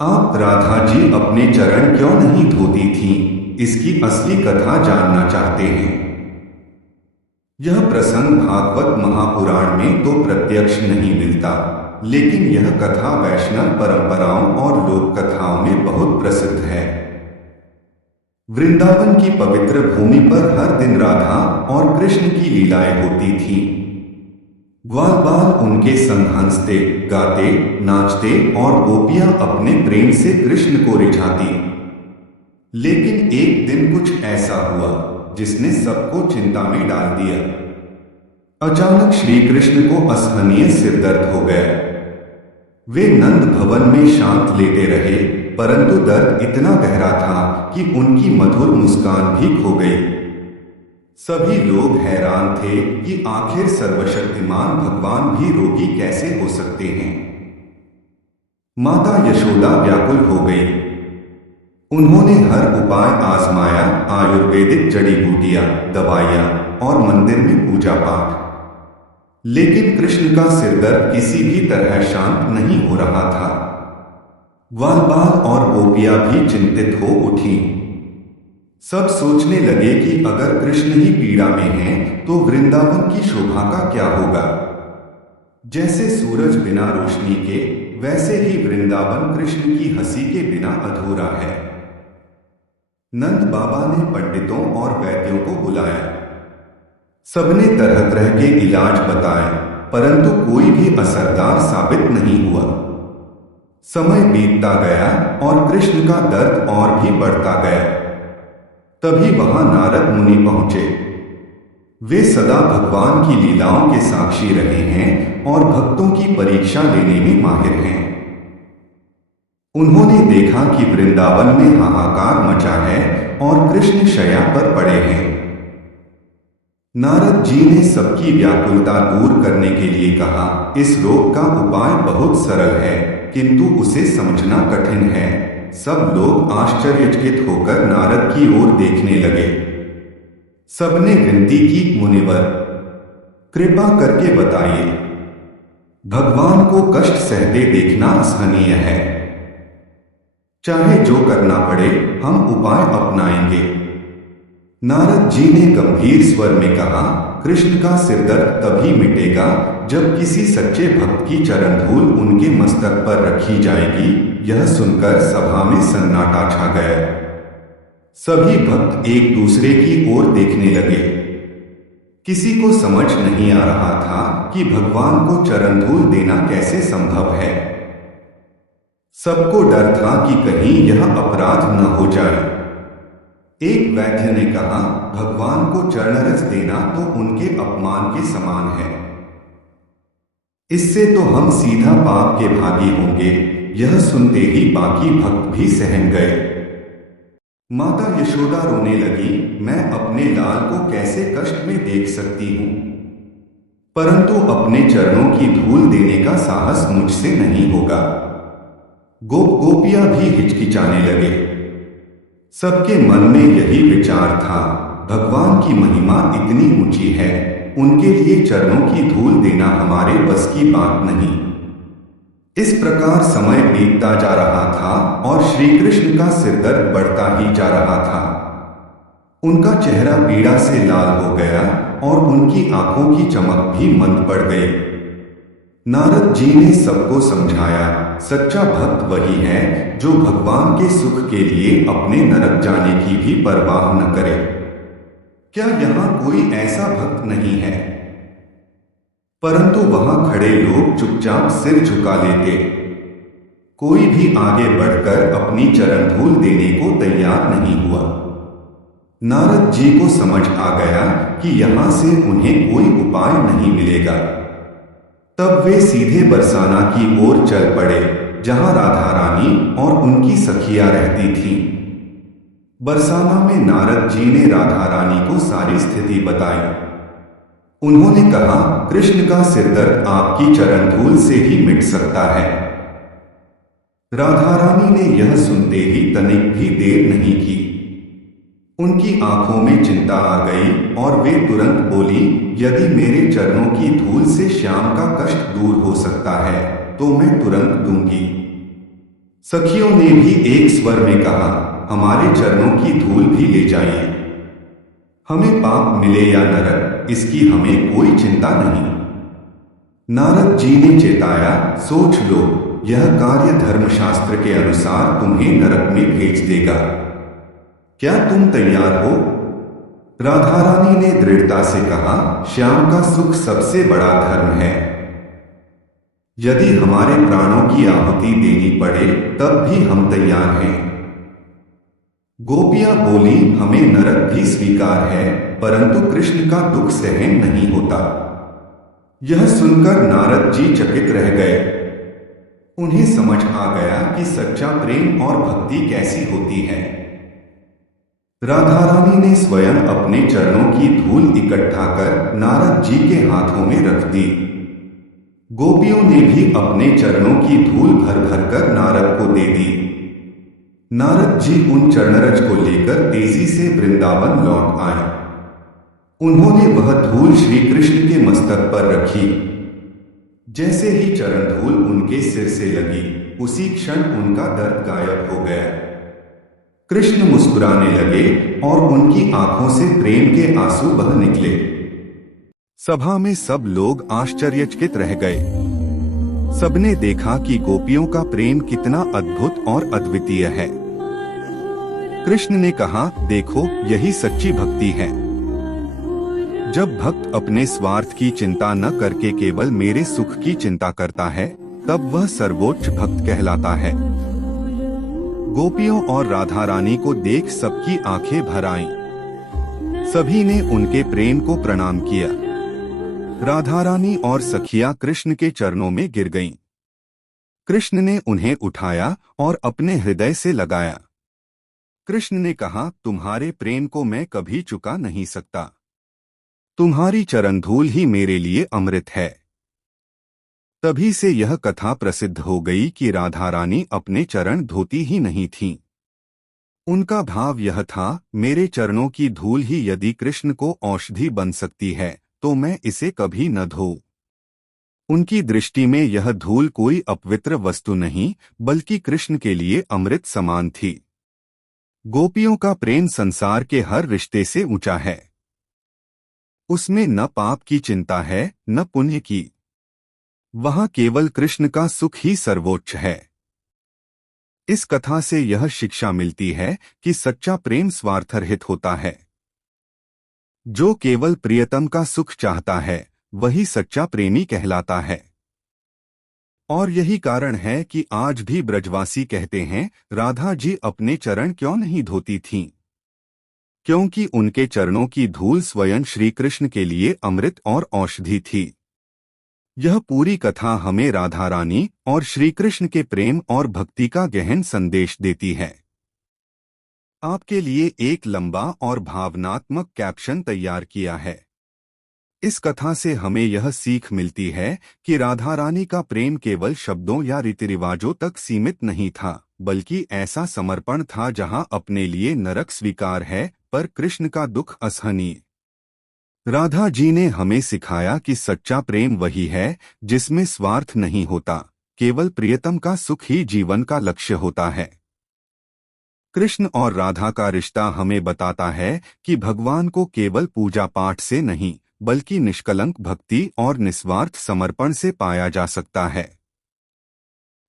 आप राधा जी अपने चरण क्यों नहीं धोती थीं? इसकी असली कथा जानना चाहते हैं। यह प्रसंग भागवत महापुराण में तो प्रत्यक्ष नहीं मिलता, लेकिन यह कथा वैष्णव परंपराओं और लोक कथाओं में बहुत प्रसिद्ध है। वृंदावन की पवित्र भूमि पर हर दिन राधा और कृष्ण की लीलाएं होती थीं। ग्वाल बाल उनके संग हंसते, गाते, नाचते और गोपियां अपने प्रेम से कृष्ण को रिझाती। लेकिन एक दिन कुछ ऐसा हुआ जिसने सबको चिंता में डाल दिया। अचानक श्री कृष्ण को असहनीय सिरदर्द हो गया। वे नंद भवन में शांत लेटे रहे, परंतु दर्द इतना गहरा था कि उनकी मधुर मुस्कान भी खो गई। सभी लोग हैरान थे कि आखिर सर्वशक्तिमान भगवान भी रोगी कैसे हो सकते हैं। माता यशोदा व्याकुल हो गई। उन्होंने हर उपाय आजमाया, आयुर्वेदिक जड़ी बूटियां, दवाइयां और मंदिर में पूजा पाठ, लेकिन कृष्ण का सिरदर्द किसी भी तरह शांत नहीं हो रहा था। ग्वाल बाल और गोपियां भी चिंतित हो उठी। सब सोचने लगे कि अगर कृष्ण ही पीड़ा में हैं, तो वृंदावन की शोभा का क्या होगा। जैसे सूरज बिना रोशनी के, वैसे ही वृंदावन कृष्ण की हंसी के बिना अधूरा है। नंद बाबा ने पंडितों और वैद्यों को बुलाया। सबने तरह तरह के इलाज बताए, परंतु कोई भी असरदार साबित नहीं हुआ। समय बीतता गया और कृष्ण का दर्द और भी बढ़ता गया। तभी वहां नारद मुनि पहुंचे। वे सदा भगवान की लीलाओं के साक्षी रहे हैं और भक्तों की परीक्षा लेने में माहिर हैं। उन्होंने देखा कि वृंदावन में हाहाकार मचा है और कृष्ण शैया पर पड़े हैं। नारद जी ने सबकी व्याकुलता दूर करने के लिए कहा, इस रोग का उपाय बहुत सरल है, किंतु उसे समझना कठिन है। सब लोग आश्चर्यचकित होकर नारद की ओर देखने लगे। सबने विनती की, मुनिवर, कृपा करके बताइए। भगवान को कष्ट सहते देखना असहनीय है। चाहे जो करना पड़े, हम उपाय अपनाएंगे। नारद जी ने गंभीर स्वर में कहा, कृष्ण का सिरदर्द तभी मिटेगा जब किसी सच्चे भक्त की चरण धूल उनके मस्तक पर रखी जाएगी। यह सुनकर सभा में सन्नाटा छा गया। सभी भक्त एक दूसरे की ओर देखने लगे। किसी को समझ नहीं आ रहा था कि भगवान को चरण धूल देना कैसे संभव है। सबको डर था कि कहीं यह अपराध न हो जाए। एक वैद्य ने कहा, भगवान को चरणरज देना तो उनके अपमान के समान है। इससे तो हम सीधा पाप के भागी होंगे। यह सुनते ही बाकी भक्त भी सहम गए। माता यशोदा रोने लगी, मैं अपने लाल को कैसे कष्ट में देख सकती हूं, परंतु अपने चरणों की धूल देने का साहस मुझसे नहीं होगा। गोपियां भी हिचकिचाने लगे। सबके मन में यही विचार था, भगवान की महिमा इतनी ऊंची है, उनके लिए चरणों की धूल देना हमारे बस की बात नहीं। इस प्रकार समय बीतता जा रहा था और श्री कृष्ण का सिरदर्द बढ़ता ही जा रहा था। उनका चेहरा पीड़ा से लाल हो गया और उनकी आंखों की चमक भी मंद पड़ गई। नारद जी ने सबको समझाया, सच्चा भक्त वही है जो भगवान के सुख के लिए अपने नरक जाने की भी परवाह न करे। क्या यहाँ कोई ऐसा भक्त नहीं है? परंतु वहां खड़े लोग चुपचाप सिर झुका लेते। कोई भी आगे बढ़कर अपनी चरण धूल देने को तैयार नहीं हुआ। नारद जी को समझ आ गया कि यहां से उन्हें कोई उपाय नहीं मिलेगा। तब वे सीधे बरसाना की ओर चल पड़े, जहां राधा रानी और उनकी सखियां रहती थीं। बरसाना में नारद जी ने राधा रानी को सारी स्थिति बताई। उन्होंने कहा, कृष्ण का सिरदर्द आपकी चरण धूल से ही मिट सकता है। राधा रानी ने यह सुनते ही तनिक भी देर नहीं की। उनकी आंखों में चिंता आ गई और वे तुरंत बोली, यदि मेरे चरणों की धूल से श्याम का कष्ट दूर हो सकता है तो मैं तुरंत दूंगी। सखियों ने भी एक स्वर में कहा, हमारे चरणों की धूल भी ले जाइए। हमें पाप मिले या नरक, इसकी हमें कोई चिंता नहीं। नारद जी ने चेताया, सोच लो, यह कार्य धर्मशास्त्र के अनुसार तुम्हें नरक में भेज देगा। क्या तुम तैयार हो? राधा रानी ने दृढ़ता से कहा, श्याम का सुख सबसे बड़ा धर्म है। यदि हमारे प्राणों की आहुति देनी पड़े तब भी हम तैयार हैं। गोपियां बोली, हमें नरक भी स्वीकार है, परंतु कृष्ण का दुख सहन नहीं होता। यह सुनकर नारद जी चकित रह गए। उन्हें समझ आ गया कि सच्चा प्रेम और भक्ति कैसी होती है। राधा रानी ने स्वयं अपने चरणों की धूल इकट्ठा कर नारद जी के हाथों में रख दी। गोपियों ने भी अपने चरणों की धूल भर भर कर नारद को दे दी। नारद जी उन चरणरज को लेकर तेजी से वृंदावन लौट आए। उन्होंने वह धूल श्री कृष्ण के मस्तक पर रखी। जैसे ही चरण धूल उनके सिर से लगी, उसी क्षण उनका दर्द गायब हो गया। कृष्ण मुस्कुराने लगे और उनकी आंखों से प्रेम के आंसू बह निकले। सभा में सब लोग आश्चर्यचकित रह गए। सबने देखा कि गोपियों का प्रेम कितना अद्भुत और अद्वितीय है। कृष्ण ने कहा, देखो, यही सच्ची भक्ति है। जब भक्त अपने स्वार्थ की चिंता न करके केवल मेरे सुख की चिंता करता है, तब वह सर्वोच्च भक्त कहलाता है। गोपियों और राधा रानी को देख सबकी आंखें भर आईं। सभी ने उनके प्रेम को प्रणाम किया। राधा रानी और सखिया कृष्ण के चरणों में गिर गईं। कृष्ण ने उन्हें उठाया और अपने हृदय से लगाया। कृष्ण ने कहा, तुम्हारे प्रेम को मैं कभी चुका नहीं सकता। तुम्हारी चरण धूल ही मेरे लिए अमृत है। तभी से यह कथा प्रसिद्ध हो गई कि राधा रानी अपने चरण धोती ही नहीं थीं। उनका भाव यह था, मेरे चरणों की धूल ही यदि कृष्ण को औषधि बन सकती है तो मैं इसे कभी न धोऊं। उनकी दृष्टि में यह धूल कोई अपवित्र वस्तु नहीं, बल्कि कृष्ण के लिए अमृत समान थी। गोपियों का प्रेम संसार के हर रिश्ते से ऊंचा है। उसमें न पाप की चिंता है, न पुण्य की। वहां केवल कृष्ण का सुख ही सर्वोच्च है। इस कथा से यह शिक्षा मिलती है कि सच्चा प्रेम स्वार्थरहित होता है। जो केवल प्रियतम का सुख चाहता है, वही सच्चा प्रेमी कहलाता है। और यही कारण है कि आज भी ब्रजवासी कहते हैं, राधा जी अपने चरण क्यों नहीं धोती थीं? क्योंकि उनके चरणों की धूल स्वयं श्री कृष्ण के लिए अमृत और औषधि थी। यह पूरी कथा हमें राधा रानी और श्री कृष्ण के प्रेम और भक्ति का गहन संदेश देती है। आपके लिए एक लंबा और भावनात्मक कैप्शन तैयार किया है। इस कथा से हमें यह सीख मिलती है कि राधा रानी का प्रेम केवल शब्दों या रीति रिवाजों तक सीमित नहीं था, बल्कि ऐसा समर्पण था जहां अपने लिए नरक स्वीकार है पर कृष्ण का दुख असहनीय। राधा जी ने हमें सिखाया कि सच्चा प्रेम वही है जिसमें स्वार्थ नहीं होता, केवल प्रियतम का सुख ही जीवन का लक्ष्य होता है। कृष्ण और राधा का रिश्ता हमें बताता है कि भगवान को केवल पूजा पाठ से नहीं, बल्कि निष्कलंक भक्ति और निस्वार्थ समर्पण से पाया जा सकता है।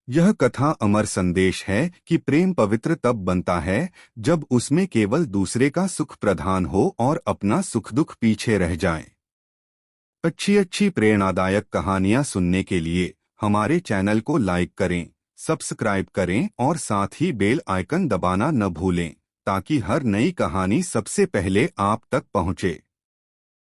यह कथा अमर संदेश है कि प्रेम पवित्र तब बनता है जब उसमें केवल दूसरे का सुख प्रधान हो और अपना सुख दुख पीछे रह जाए। अच्छी प्रेरणादायक कहानियां सुनने के लिए हमारे चैनल को लाइक करें, सब्सक्राइब करें और साथ ही बेल आइकन दबाना न भूलें, ताकि हर नई कहानी सबसे पहले आप तक पहुंचे।